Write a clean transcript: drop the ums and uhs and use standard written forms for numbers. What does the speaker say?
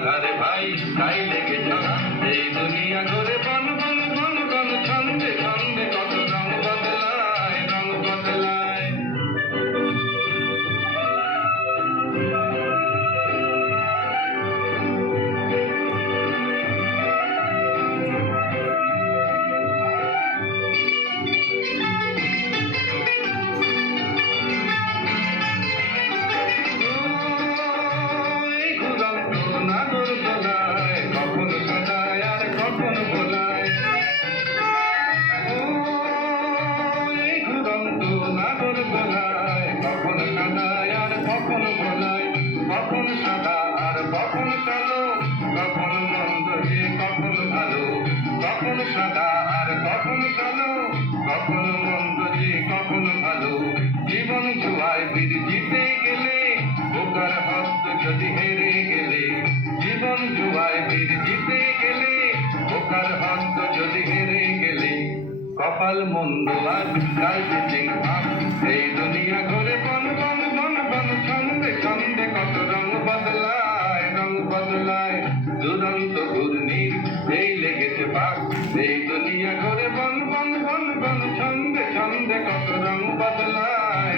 আধারে ভাই তাই লেগে চলা এই দুনিয়া ঘুরে বন বন বন বন ছন্দে ছন্দে কত রং বদলায় রং বদলায়। কখন সাদা আর কখন কালো, কখন মন্দ যে কখন ভালো, কখন সাদা আর কখন কালো, কখন মন্দ যে কখন ভালো। জীবন জুয়ায় বীর জিতে গেলে, বোকার হস্ত যদি হেরে গেলে। জীবন জুয়ায় বীর জিতে গেলে, বোকার হস্ত যদি হেরে গেলে। কপাল মন্দ আর কাল যে ভাব এই দুনিয়া ঘুরে বন বন বন বন ছন্দে ছন্দে কত রং বদলায় রং বদলায়। দুরন্ত ঘূর্ণির এই লেগেছে পাক এই দুনিয়া ঘুরে বন বন বন বন ছন্দে ছন্দে কত রং বদলায়